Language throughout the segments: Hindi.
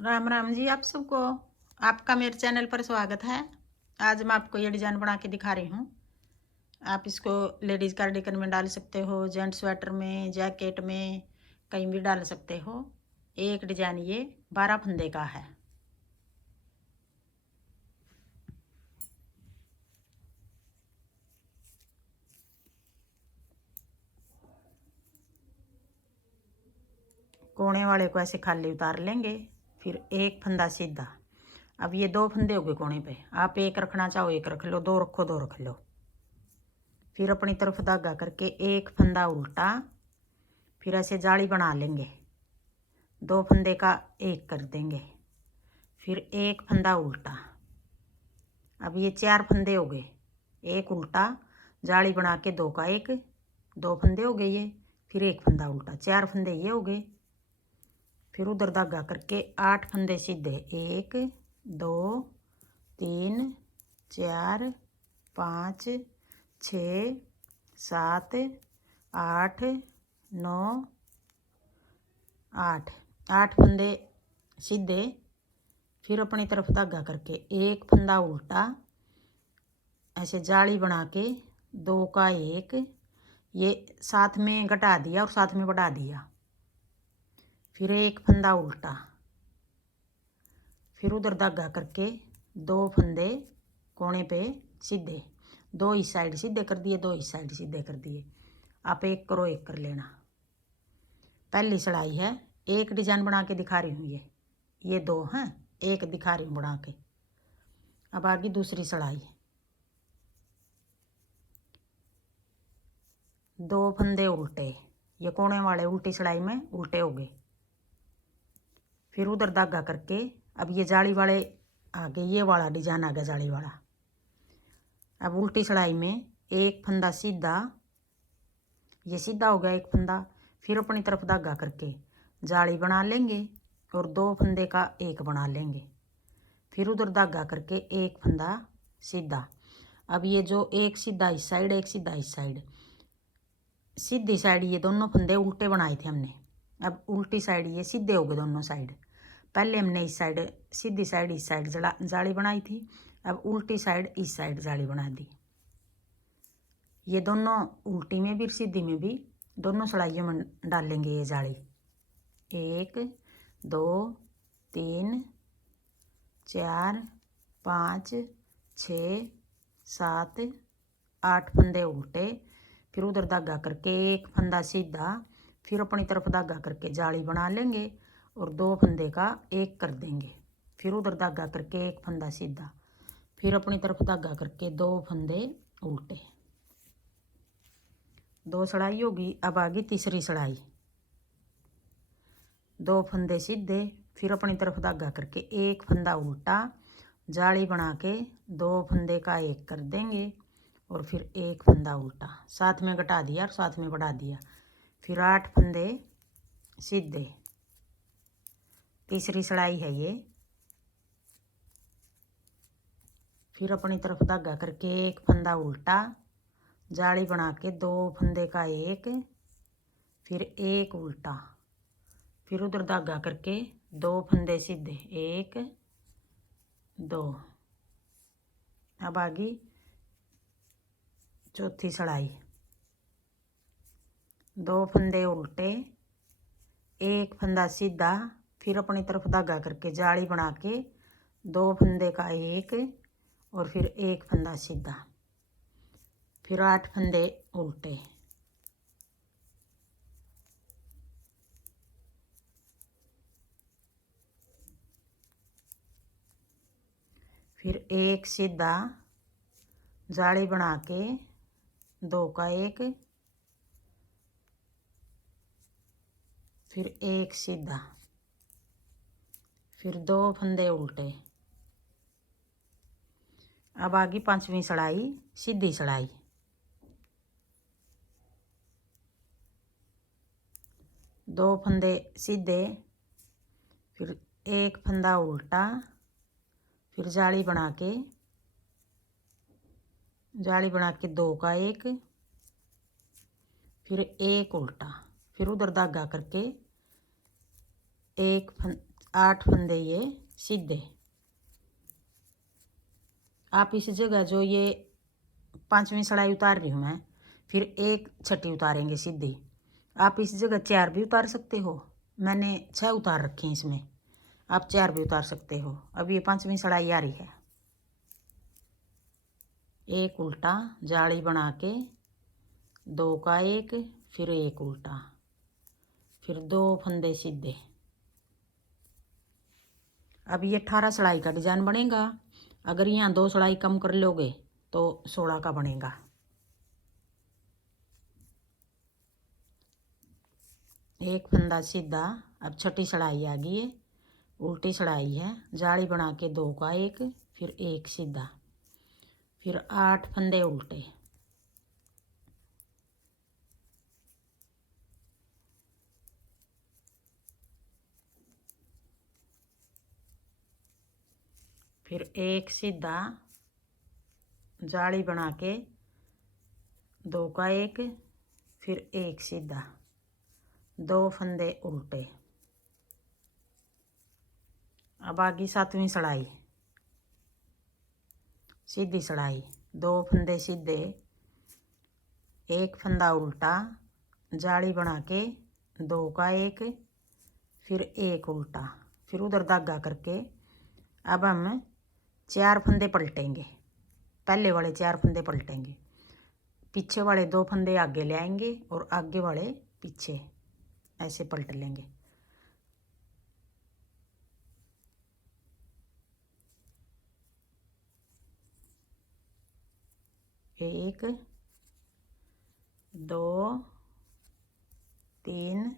राम राम जी आप सबको। आपका मेरे चैनल पर स्वागत है। आज मैं आपको ये डिज़ाइन बना के दिखा रही हूँ। आप इसको लेडीज़ कार्डिगन में डाल सकते हो, जेंट्स स्वेटर में, जैकेट में, कहीं भी डाल सकते हो। एक डिज़ाइन ये 12 फंदे का है। कोने वाले को ऐसे खाली उतार लेंगे, फिर एक फंदा सीधा। अब ये 2 फंदे हो गए कोने पे। आप एक रखना चाहो एक रख लो, 2 रखो 2 रख लो। फिर अपनी तरफ धागा करके एक फंदा उल्टा, फिर ऐसे जाली बना लेंगे। 2 फंदे का एक कर देंगे, फिर एक फंदा उल्टा। अब ये 4 फंदे हो गए। एक उल्टा, जाली बना के 2 का एक, 2 फंदे हो गए ये। फिर एक फंदा उल्टा, 4 फंदे ये हो गए। फिर उधर धागा करके 8 फंदे सीधे। 1 2 3 4 5 6 7 8 9 8 8 फंदे सीधे। फिर अपनी तरफ धागा करके एक फंदा उल्टा, ऐसे जाली बना के 2 का एक, ये साथ में घटा दिया और साथ में बढ़ा दिया। फिर एक फंदा उल्टा, फिर उधर धागा करके 2 फंदे कोने पे सीधे। 2 इस साइड सीधे कर दिए, 2 इस साइड सीधे कर दिए। आप एक करो एक कर लेना। पहली सिलाई है, एक डिजाइन बना के दिखा रही हूँ। ये 2 हैं, एक दिखा रही हूँ बना के। अब आगे दूसरी सिलाई। 2 फंदे उल्टे, ये कोने वाले उल्टी सिलाई में उल्टे हो गए। फिर उधर धागा करके अब ये जाली वाले आगे, ये वाला डिजाइन आ गया जाली वाला। अब उल्टी सिलाई में एक फंदा सीधा, ये सीधा हो गया एक फंदा। फिर अपनी तरफ धागा करके जाली बना लेंगे और 2 फंदे का एक बना लेंगे। फिर उधर धागा करके एक फंदा सीधा। अब ये जो एक सीधा इस साइड, एक सीधा इस साइड, सीधी साइड ये दोनों फंदे उल्टे बनाए थे हमने। अब उल्टी साइड ये सीधे हो गए दोनों साइड। पहले हमने इस साइड सीधी साइड इस साइड जाली बनाई थी, अब उल्टी साइड इस साइड जाली बना दी। ये दोनों उल्टी में भी सीधी में भी दोनों सिलाइयों में डालेंगे ये जाली। 1 2 3 4 5 6 7 8 फंदे उल्टे। फिर उधर धागा करके एक फंदा सीधा, फिर अपनी तरफ धागा करके जाली बना लेंगे और 2 फंदे का एक कर देंगे। फिर उधर धागा करके एक फंदा सीधा, फिर अपनी तरफ धागा करके 2 फंदे उल्टे। 2 सिलाई होगी। अब आगे तीसरी सिलाई। 2 फंदे सीधे, फिर अपनी तरफ धागा करके एक फंदा उल्टा, जाली बना के 2 फंदे का एक कर देंगे और फिर एक फंदा उल्टा, साथ में घटा दिया और साथ में बढ़ा दिया। फिर 8 फंदे सीधे। तीसरी सिलाई है ये। फिर अपनी तरफ धागा करके एक फंदा उल्टा, जाली बना के 2 फंदे का एक, फिर एक उल्टा, फिर उधर धागा करके 2 फंदे सीधे। 1 2। अब आगे चौथी सिलाई। 2 फंदे उल्टे, एक फंदा सीधा, फिर अपनी तरफ धागा करके जाली बना के 2 फंदे का एक और फिर एक फंदा सीधा। फिर 8 फंदे उल्टे। फिर एक सीधा, जाली बना के 2 का एक, फिर एक सीधा, फिर 2 फंदे उल्टे। अब आगे पांचवी सिलाई, सीधी सिलाई। 2 फंदे सीधे, फिर एक फंदा उल्टा, फिर जाली बना के 2 का एक, फिर एक उल्टा, फिर उधर धागा करके एक 8 फंदे ये सीधे। आप इस जगह जो ये 5वीं सलाई उतार रही हूँ मैं, फिर एक छठी उतारेंगे सीधी। आप इस जगह 4 भी उतार सकते हो, मैंने 6 उतार रखे हैं इसमें, आप 4 भी उतार सकते हो। अब ये 5वीं सलाई आ रही है। एक उल्टा जाली बना के 2 का एक, फिर एक उल्टा, फिर 2 फंदे सीधे। अब ये 18 सलाई का डिजाइन बनेगा। अगर यहाँ 2 सलाई कम कर लोगे तो 16 का बनेगा। एक फंदा सीधा। अब छठी सलाई आ गई है, उल्टी सलाई है, जाली बना के 2 का एक, फिर एक सीधा, फिर 8 फंदे उल्टे, फिर एक सीधा, जाली बना के 2 का एक, फिर एक सीधा, 2 फंदे उल्टे। अब आगे 7वीं सलाई, सीधी सलाई, 2 फंदे सीधे, एक फंदा उल्टा, जाली बना के 2 का एक, फिर एक उल्टा, फिर उधर धागा करके अब हम 4 फंदे पलटेंगे। पहले वाले 4 फंदे पलटेंगे, पीछे वाले 2 फंदे आगे ले आएंगे और आगे वाले पीछे, ऐसे पलट लेंगे। एक, 2, 3,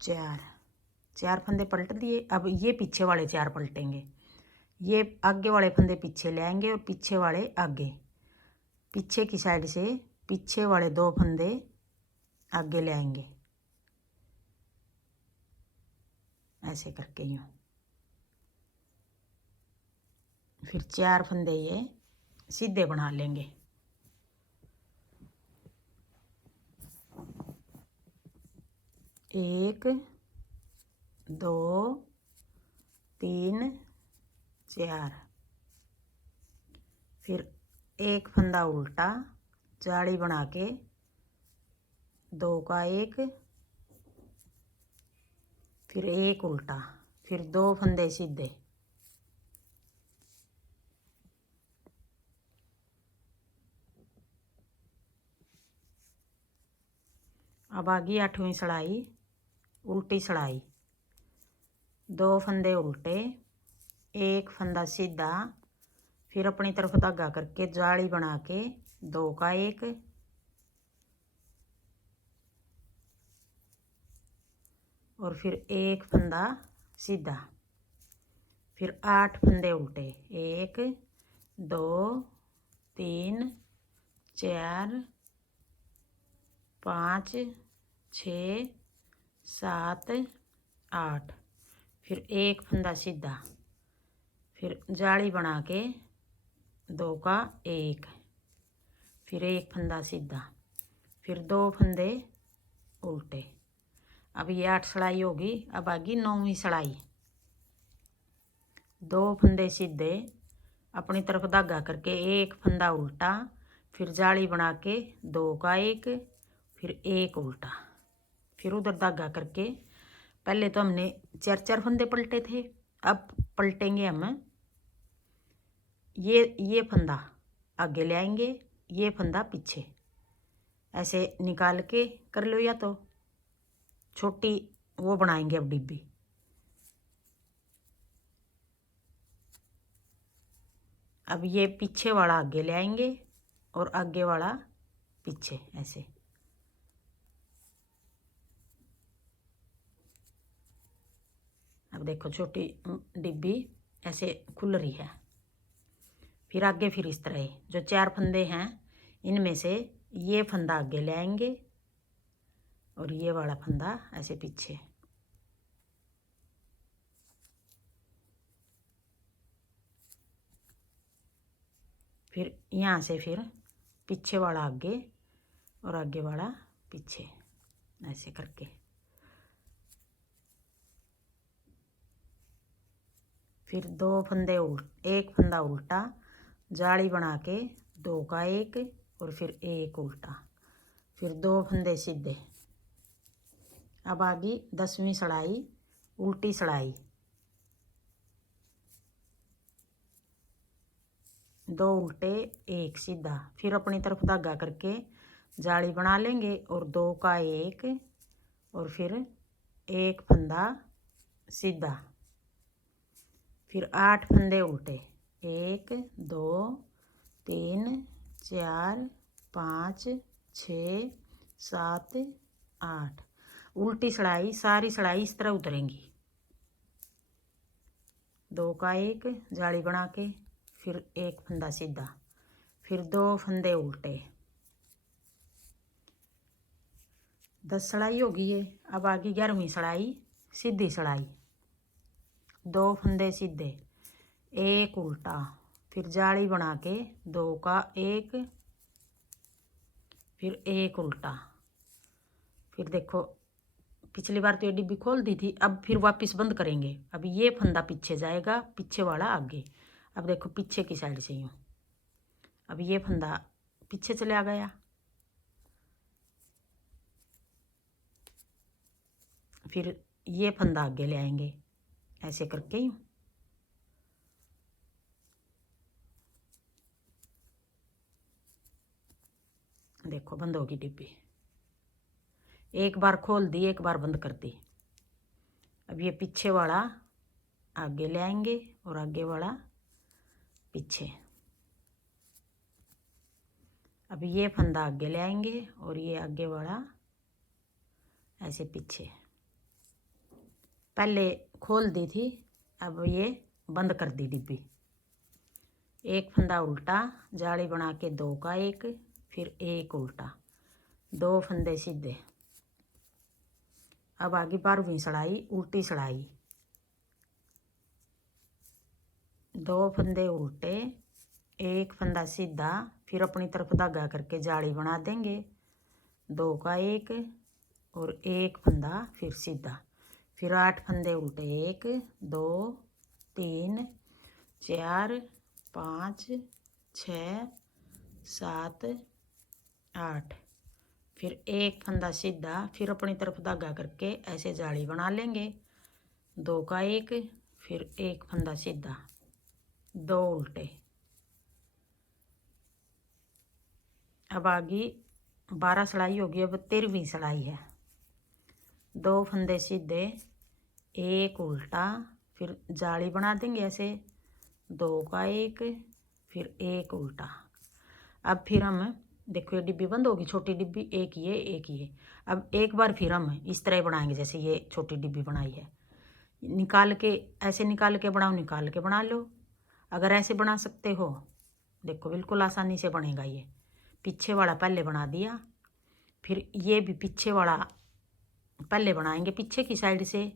4 फंदे पलट दिए। अब ये पीछे वाले 4 पलटेंगे, ये आगे वाले फंदे पीछे ले आएंगे और पीछे वाले आगे, पीछे की साइड से पीछे वाले 2 फंदे आगे ले आएंगे, ऐसे करके यूँ। फिर 4 फंदे ये सीधे बना लेंगे। एक, 2, 3, 4, फिर एक फंदा उल्टा, जाली बना के 2 का एक, फिर एक उल्टा, फिर 2 फंदे सीधे, अब आ गई 8वीं सलाई, उल्टी सलाई, 2 फंदे उल्टे, एक फंदा सीधा, फिर अपनी तरफ धागा करके जाली बना के 2 का एक, और फिर एक फंदा सीधा, फिर 8 फंदे उल्टे, 1, 2, 3, 4, 5, 6, 7, 8, फिर एक फंदा सीधा, फिर जाली बना के 2 का एक, फिर एक फंदा सीधा, फिर 2 फंदे उल्टे। अब ये 8 सलाई होगी। अब आगी 9वीं सलाई, 2 फंदे सीधे, अपनी तरफ धागा करके एक फंदा उल्टा, फिर जाली बना के 2 का एक, फिर एक उल्टा, फिर उधर धागा करके, पहले तो हमने 4 फंदे पलटे थे, अब पलटेंगे हम ये फंदा आगे ले आएंगे, ये फंदा पीछे, ऐसे निकाल के कर लो, या तो छोटी वो बनाएंगे अब डिब्बी। अब ये पीछे वाला आगे ले आएंगे और आगे वाला पीछे, ऐसे। अब देखो छोटी डिब्बी ऐसे खुल रही है। फिर आगे फिर इस तरह जो 4 फंदे हैं इनमें से ये फंदा आगे ले आएंगे और ये वाला फंदा ऐसे पीछे। फिर यहाँ से फिर पीछे वाला आगे और आगे वाला पीछे, ऐसे करके। फिर 2 फंदे एक फंदा उल्टा, जाली बना के 2 का 1 और फिर 1 उल्टा, फिर 2 फंदे सीधे। अब आगे 10वीं सड़ाई उल्टी सड़ाई, 2 उल्टे 1 सीधा, फिर अपनी तरफ धागा करके जाली बना लेंगे और 2 का 1 और फिर 1 फंदा सीधा, फिर 8 फंदे उल्टे, 1 2 3 4 5 6 7 8। उल्टी सड़ाई सारी सड़ाई इस तरह उतरेंगी। 2 का 1 जाली बना के फिर 1 फंदा सीधा, फिर 2 फंदे उल्टे, 10 सड़ाई होगी ये। अब आगे 11वीं सड़ाई सीधी सड़ाई, 2 फंदे सीधे 1 उल्टा, फिर जाली बना के 2 का 1 फिर 1 उल्टा। फिर देखो पिछली बार तो ये डिब्बी खोल दी थी, अब फिर वापस बंद करेंगे। अब ये फंदा पीछे जाएगा, पीछे वाला आगे। अब देखो पीछे की साइड से यूँ, अब ये फंदा पीछे चला गया, फिर ये फंदा आगे ले आएंगे ऐसे करके यूँ। देखो बंद होगी डिब्बी, एक बार खोल दी एक बार बंद कर दी। अब ये पीछे वाला आगे ले आएंगे और आगे वाला पीछे। अब ये फंदा आगे ले आएंगे और ये आगे वाला ऐसे पीछे। पहले खोल दी थी, अब ये बंद कर दी डिब्बी। एक फंदा उल्टा, जाली बना के 2 का 1 फिर 1 उल्टा, 2 फंदे सीधे। अब आगे 12वीं सड़ाई उल्टी सड़ाई, 2 फंदे उल्टे 1 फंदा सीधा, फिर अपनी तरफ धागा करके जाली बना देंगे, 2 का 1 और 1 फंदा फिर सीधा, फिर 8 फंदे उल्टे 1 2 3 4 5 6 7 8, फिर 1 फंदा सीधा, फिर अपनी तरफ धागा करके ऐसे जाली बना लेंगे, 2 का 1 फिर 1 फंदा सीधा, 2 उल्टे। अब आगे 12 सड़ाई होगी, अब 13वीं सड़ाई है। 2 फंदे सीधे 1 उल्टा, फिर जाली बना देंगे ऐसे, 2 का 1 फिर 1 उल्टा। अब फिर हम देखो ये डिब्बी बंद होगी, छोटी डिब्बी एक ये एक ये। अब एक बार फिर हम इस तरह बनाएंगे जैसे ये छोटी डिब्बी बनाई है, निकाल के ऐसे निकाल के बनाओ, निकाल के बना लो। अगर ऐसे बना सकते हो, देखो बिल्कुल आसानी से बनेगा ये। पीछे वाला पहले बना दिया, फिर ये भी पीछे वाला पहले बनाएंगे पीछे की साइड से,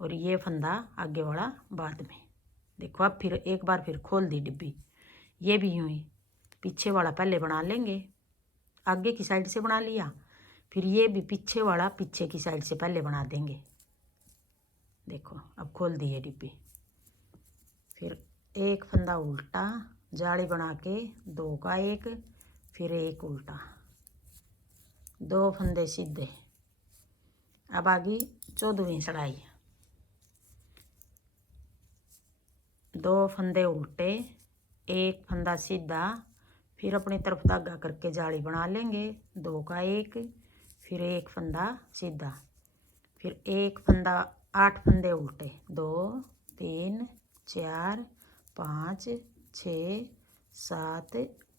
और ये फंदा आगे वाला बाद में। देखो अब फिर एक बार फिर खोल दी डिब्बी, ये भी यूँ ही पीछे वाला पहले बना लेंगे, आगे की साइड से बना लिया, फिर ये भी पीछे वाला पीछे की साइड से पहले बना देंगे। देखो अब खोल दी है डिब्बी, फिर 1 फंदा उल्टा, जाली बना के 2 का 1 फिर 1 उल्टा, 2 फंदे सीधे। अब आगे 14वीं सड़ाई, 2 फंदे उल्टे 1 फंदा सीधा, फिर अपनी तरफ धागा करके जाली बना लेंगे, 2 का 1 फिर 1 फंदा सीधा, फिर 1 फंदा 8 फंदे उल्टे, 2 3 4 5 6 7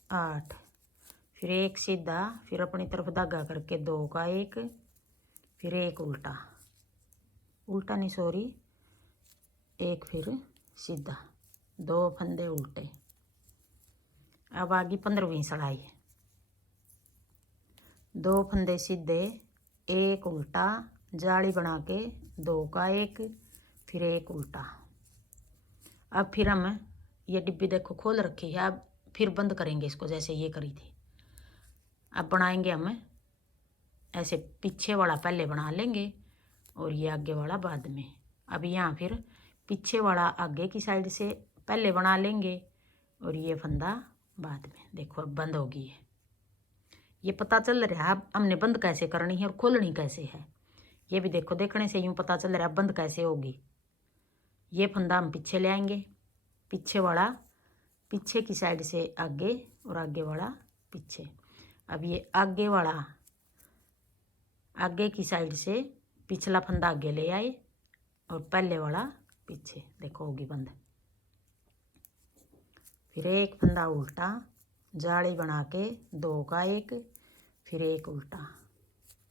8, फिर 1 सीधा, फिर अपनी तरफ धागा करके 2 का 1 फिर 1 उल्टा, उल्टा नहीं सॉरी 1 फिर सीधा, 2 फंदे उल्टे। अब आगे 15वीं सड़ाई, 2 फंदे सीधे 1 उल्टा, जाली बना के 2 का 1 फिर 1 उल्टा। अब फिर हम ये डिब्बी देखो खोल रखी है, अब फिर बंद करेंगे इसको जैसे ये करी थी। अब बनाएंगे हम ऐसे, पीछे वाला पहले बना लेंगे और ये आगे वाला बाद में। अब यहाँ फिर पीछे वाला आगे की साइड से पहले बना लेंगे और ये फंदा बाद में। देखो अब बंद होगी ये पता चल रहा है अब हमने बंद कैसे करनी है और खोलनी कैसे है। ये भी देखो, देखने से यूँ पता चल रहा है बंद कैसे होगी। ये फंदा हम पीछे ले आएंगे, पीछे वाला पीछे की साइड से आगे और आगे वाला पीछे। अब ये आगे वाला आगे की साइड से पिछला फंदा आगे ले आए और पहले वाला पीछे। देखो होगी बंद। फिर एक फंदा उल्टा, जाली बना के 2 का 1, फिर 1 उल्टा,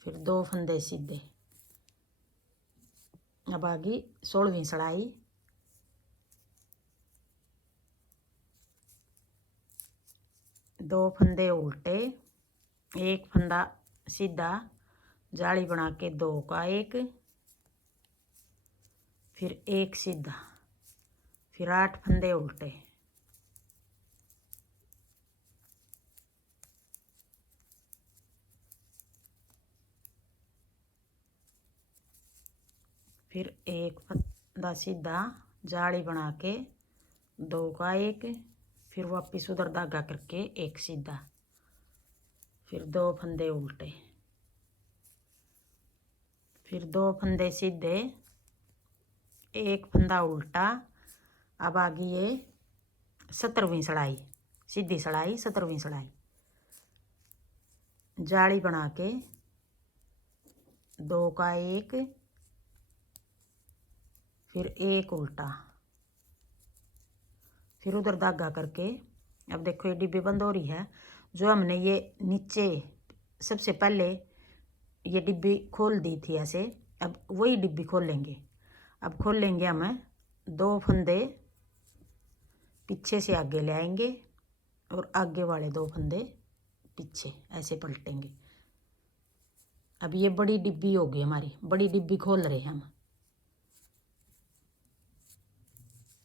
फिर 2 फंदे सीधे। अब आगे 16वीं सड़ाई। दो फंदे उल्टे, 1 फंदा सीधा, जाली बना के 2 का 1, फिर 1 सीधा, फिर 8 फंदे उल्टे, फिर 1 फंदा सीधा, जाली बना के 2 का 1, फिर वापिस उधर धागा करके 1 सीधा, फिर 2 फंदे उल्टे, फिर 2 फंदे सीधे, 1 फंदा उल्टा। अब आ गई ये 17वीं सड़ाई, सीधी सड़ाई 17वीं सड़ाई। जाली बना के 2 का 1, फिर 1 उल्टा, फिर उधर धागा करके। अब देखो ये डिब्बी बंद हो रही है। जो हमने ये नीचे सबसे पहले ये डिब्बी खोल दी थी ऐसे, अब वही डिब्बी खोल लेंगे। अब खोल लेंगे हम 2 फंदे पीछे से आगे ले आएंगे और आगे वाले 2 फंदे पीछे ऐसे पलटेंगे। अब ये बड़ी डिब्बी होगी हमारी, बड़ी डिब्बी खोल रहे हैं हम।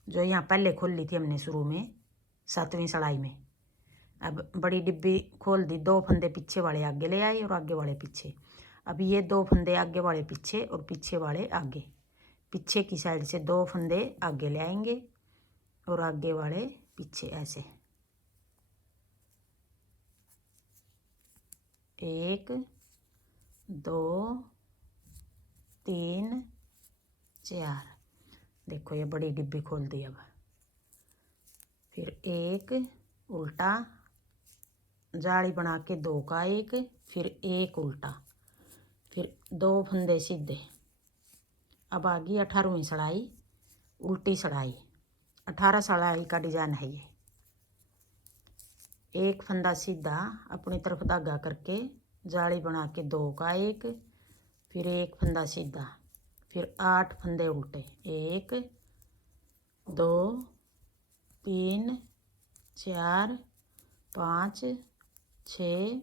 जो यहाँ पहले खोल ली थी हमने शुरू में 7वीं सड़ाई में। अब बड़ी डिब्बी खोल दी, 2 फंदे पीछे वाले आगे ले आए और आगे वाले पीछे। अब ये 2 फंदे आगे वाले पीछे और पीछे वाले आगे। पीछे की साइड से 2 फंदे आगे ले आएंगे और आगे वाले पीछे ऐसे। 1 2 3 4। देखो ये बड़ी डिब्बी खोल दी। अब फिर 1 उल्टा, जाली बना के 2 का 1, फिर 1 उल्टा, फिर 2 फंदे सीधे। अब आ गई 18वीं सड़ाई, उल्टी सड़ाई। 18 सड़ाई का डिजाइन है ये। 1 फंदा सीधा अपनी तरफ धागा करके, जाली बना के 2 का 1, फिर 1 फंदा सीधा, फिर 8 फंदे उल्टे। 1 2 3 4 5 6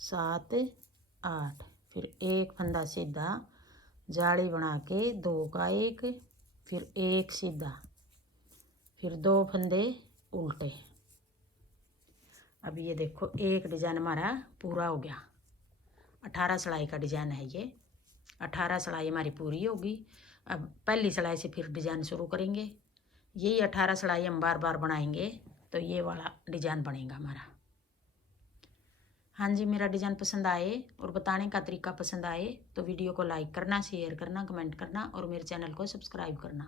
7 8, फिर 1 फंदा सीधा, जाली बना के 2 का 1, फिर 1 सीधा, फिर 2 फंदे उल्टे। अब ये देखो एक डिजाइन हमारा पूरा हो गया। 18 सड़ाई का डिजाइन है ये। 18 सड़ाई हमारी पूरी होगी। अब पहली सड़ाई से फिर डिजाइन शुरू करेंगे। यही 18 सड़ाई हम बार बार बनाएंगे तो ये वाला डिजाइन बनेगा हमारा। हाँ जी, मेरा डिजाइन पसंद आए और बताने का तरीका पसंद आए तो वीडियो को लाइक करना, शेयर करना, कमेंट करना और मेरे चैनल को सब्सक्राइब करना।